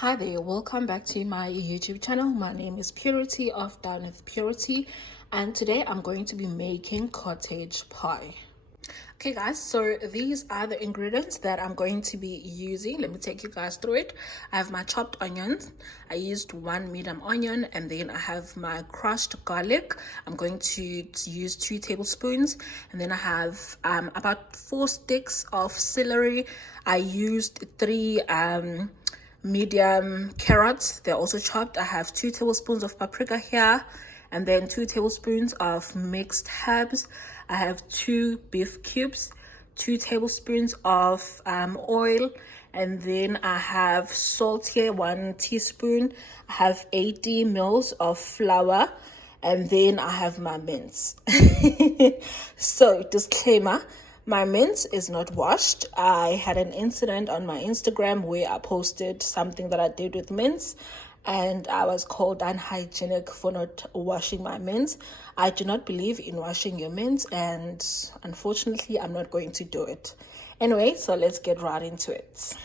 Hi there, welcome back to my YouTube channel. My name is Purity of Down with Purity, and today I'm going to be making cottage pie. Okay guys, so these are the ingredients that I'm going to be using. Let me take you guys through it. I have my chopped onions. I used one medium onion, and then I have my crushed garlic. I'm going to use 2 tablespoons, and then I have about 4 sticks of celery. I used 3 medium carrots. They're also chopped. I have 2 tablespoons of paprika here, and then 2 tablespoons of mixed herbs. I have 2 beef cubes, 2 tablespoons of oil, and then I have salt here, 1 teaspoon. I have 80 mils of flour, and then I have my mince. So disclaimer, my mince is not washed. I had an incident on my Instagram where I posted something that I did with mince, and I was called unhygienic for not washing my mince. I do not believe in washing your mince, and unfortunately I'm not going to do it. Anyway, so let's get right into it.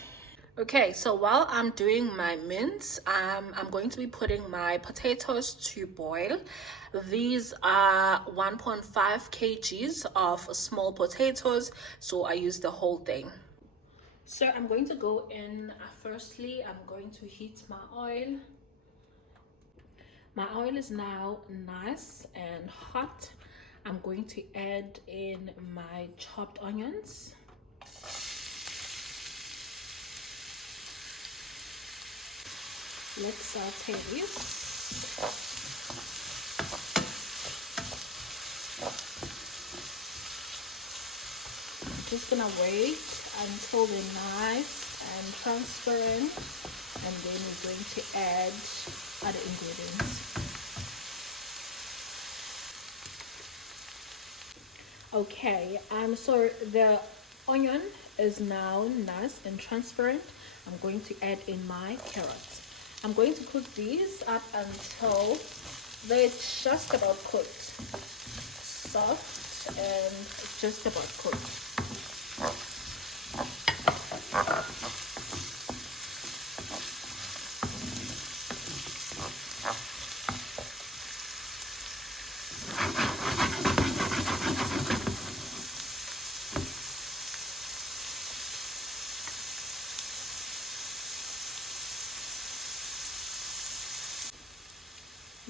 Okay, so while I'm doing my mince, I'm going to be putting my potatoes to boil. These are 1.5 kgs of small potatoes, so I use the whole thing. So I'm going to go in, firstly, I'm going to heat my oil. My oil is now nice and hot. I'm going to add in my chopped onions. Let's saute this. I'm just gonna wait until they're nice and transparent, and then we're going to add other ingredients. Okay, so the onion is now nice and transparent. I'm going to add in my carrots. I'm going to cook these up until they're just about cooked, soft and just about cooked.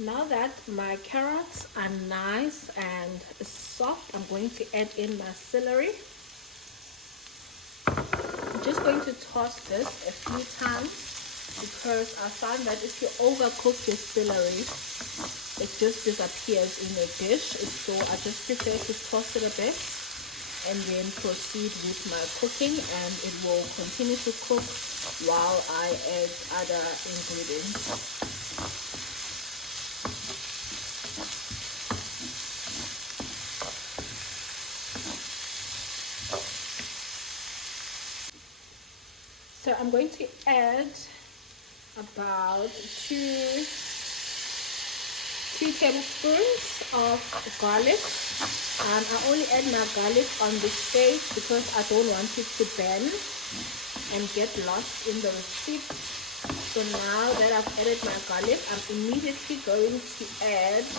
Now that my carrots are nice and soft, I'm going to add in my celery. I'm just going to toss this a few times because I find that if you overcook your celery, it just disappears in the dish. So I just prefer to toss it a bit and then proceed with my cooking, and it will continue to cook while I add other ingredients. So I'm going to add about two tablespoons of garlic. I only add my garlic on this stage because I don't want it to burn and get lost in the recipe. So now that I've added my garlic, I'm immediately going to add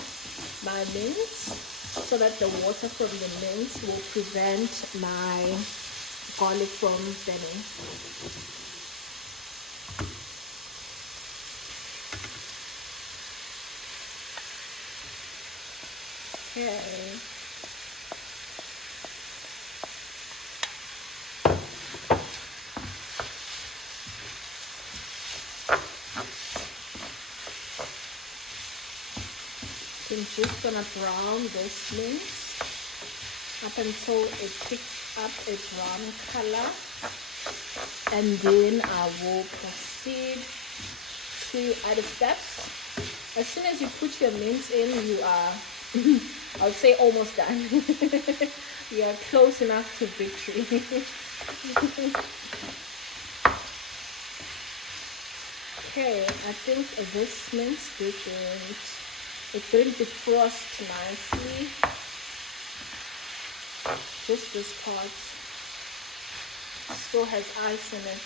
my mince so that the water from the mince will prevent my garlic from burning. Okay. So I'm just gonna brown this mince up until it picks up a brown color, and then I will proceed to other steps. As soon as you put your mince in, you are I would say almost done. You are close enough to victory. Okay, I think this mince didn't defrost nicely. Just this part still has ice in it.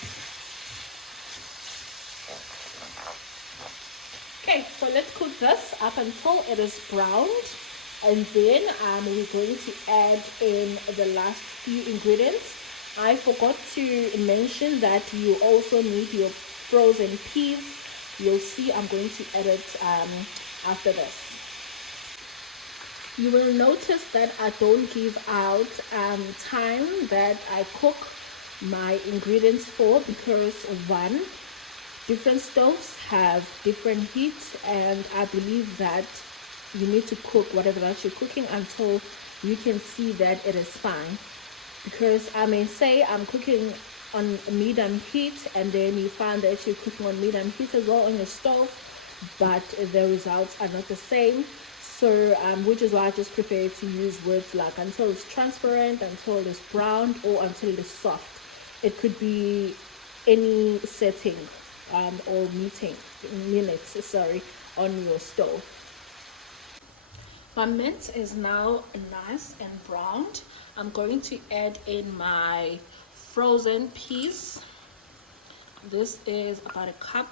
so let's cook this up until it is browned, and then we're going to add in the last few ingredients. I forgot to mention that you also need your frozen peas. You'll see I'm going to add it after this. You will notice that I don't give out time that I cook my ingredients for, because one, different stoves have different heat, and I believe that you need to cook whatever that you're cooking until you can see that it is fine. Because I may say I'm cooking on medium heat, and then you find that you're cooking on medium heat as well on your stove, but the results are not the same. So which is why I just prefer to use words like until it's transparent, until it's browned, or until it's soft. It could be any setting or minutes on your stove. My mint is now nice and browned. I'm going to add in my frozen peas. This is about a cup.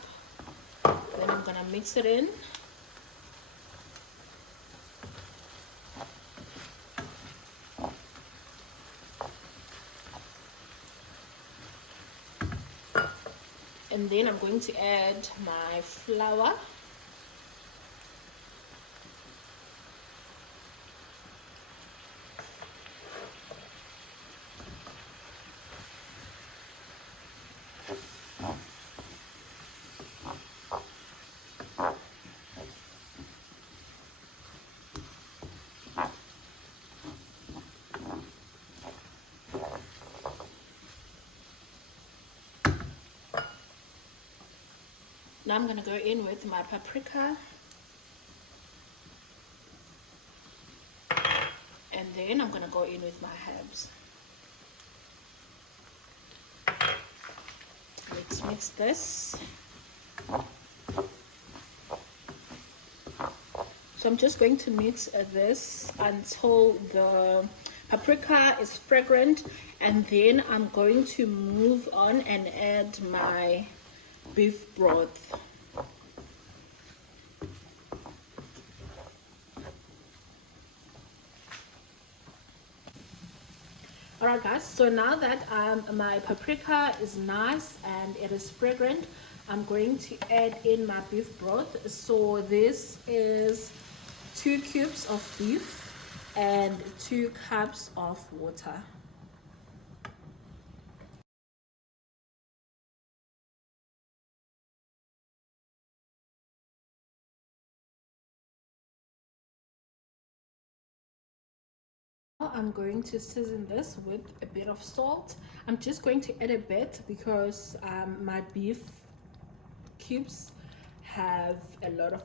Then I'm gonna mix it in. And then I'm going to add my flour. Now I'm going to go in with my paprika, and then I'm going to go in with my herbs. Let's mix this. So I'm just going to mix this until the paprika is fragrant, and then I'm going to move on and add my beef broth. Alright guys, so now that my paprika is nice and it is fragrant, I'm going to add in my beef broth. So this is 2 cubes of beef and 2 cups of water. I'm going to season this with a bit of salt. I'm just going to add a bit because my beef cubes have a lot of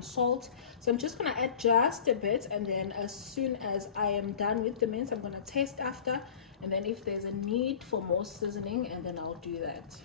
salt, so I'm just gonna add just a bit, and then as soon as I am done with the mince, I'm gonna taste after, and then if there's a need for more seasoning, and then I'll do that.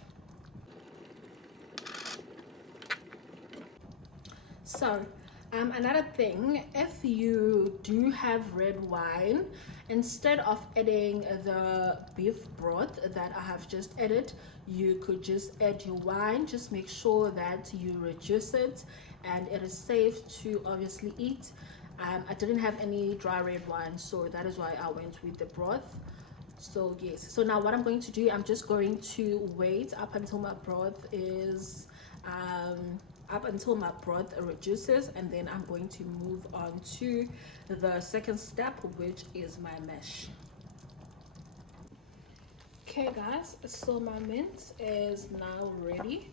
So another thing, if you do have red wine, instead of adding the beef broth that I have just added, you could just add your wine. Just make sure that you reduce it and it is safe to obviously eat. I didn't have any dry red wine, so that is why I went with the broth. So yes, so now what I'm going to do, I'm just going to wait up until my broth is reduces, and then I'm going to move on to the second step, which is my mash. Okay guys, so my mince is now ready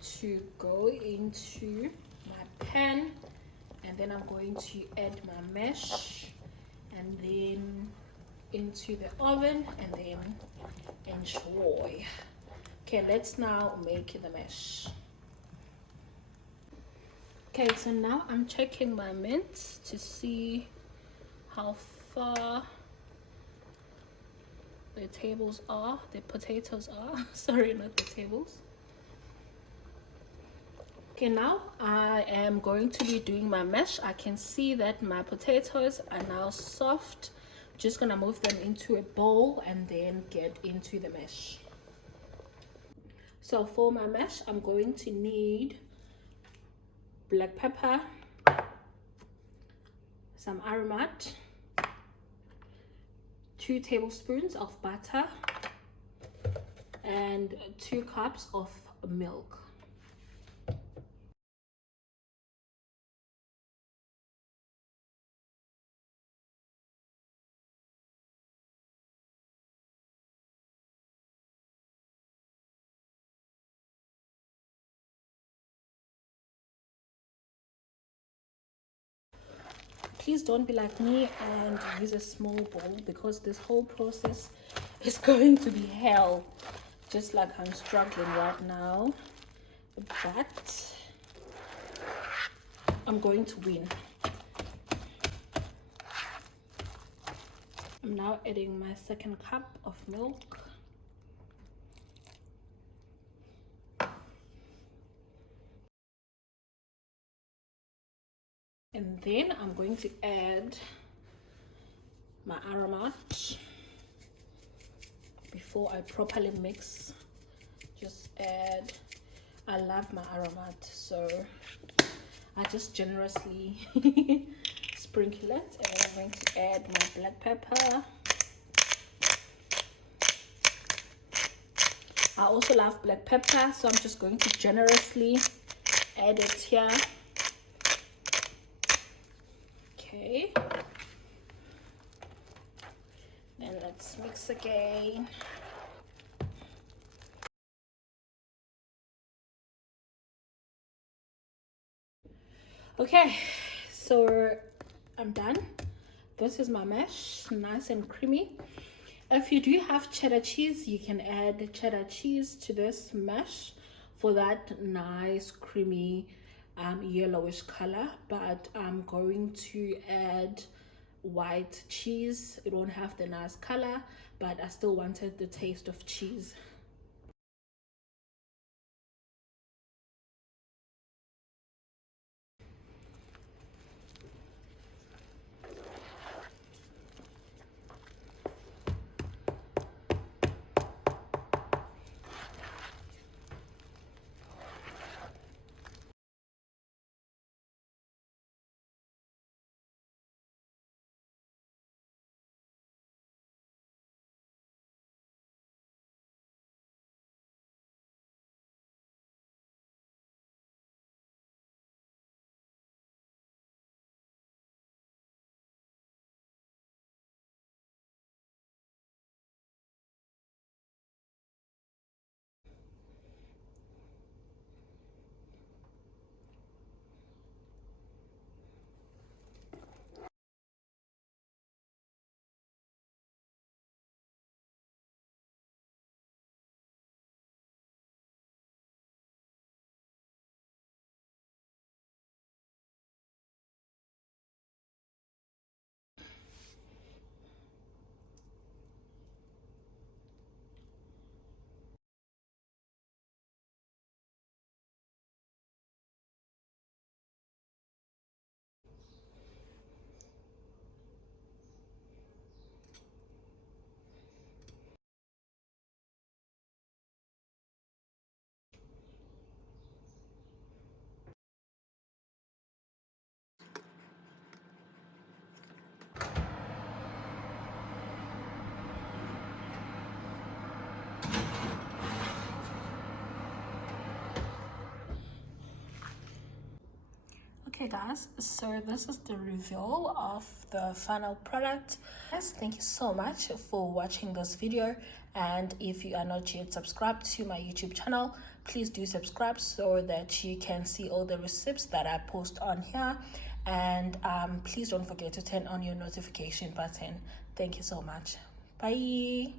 to go into my pan, and then I'm going to add my mash, and then into the oven, and then enjoy. Okay, let's now make the mash. Okay, so now I'm checking my mince to see how far the potatoes are. Sorry, not the tables. Okay, now I am going to be doing my mash. I can see that my potatoes are now soft. Just gonna move them into a bowl and then get into the mash. So for my mash, I'm going to need black pepper, some aromat, 2 tablespoons of butter, and 2 cups of milk. Please don't be like me and use a small bowl, because this whole process is going to be hell, just like I'm struggling right now, but I'm going to win. I'm now adding my 2nd cup of milk. And then I'm going to add my aromat. Before I properly mix, just add, I love my aromat, so I just generously sprinkle it. And I'm going to add my black pepper. I also love black pepper, so I'm just going to generously add it here. Okay, then let's mix again. Okay, so I'm done. This is my mash, nice and creamy. If you do have cheddar cheese, you can add cheddar cheese to this mash for that nice creamy yellowish color, but I'm going to add white cheese. It won't have the nice color, but I still wanted the taste of cheese. Okay guys, so this is the reveal of the final product. Guys, thank you so much for watching this video, and if you are not yet subscribed to my YouTube channel, please do subscribe so that you can see all the recipes that I post on here, and please don't forget to turn on your notification button. Thank you so much. Bye.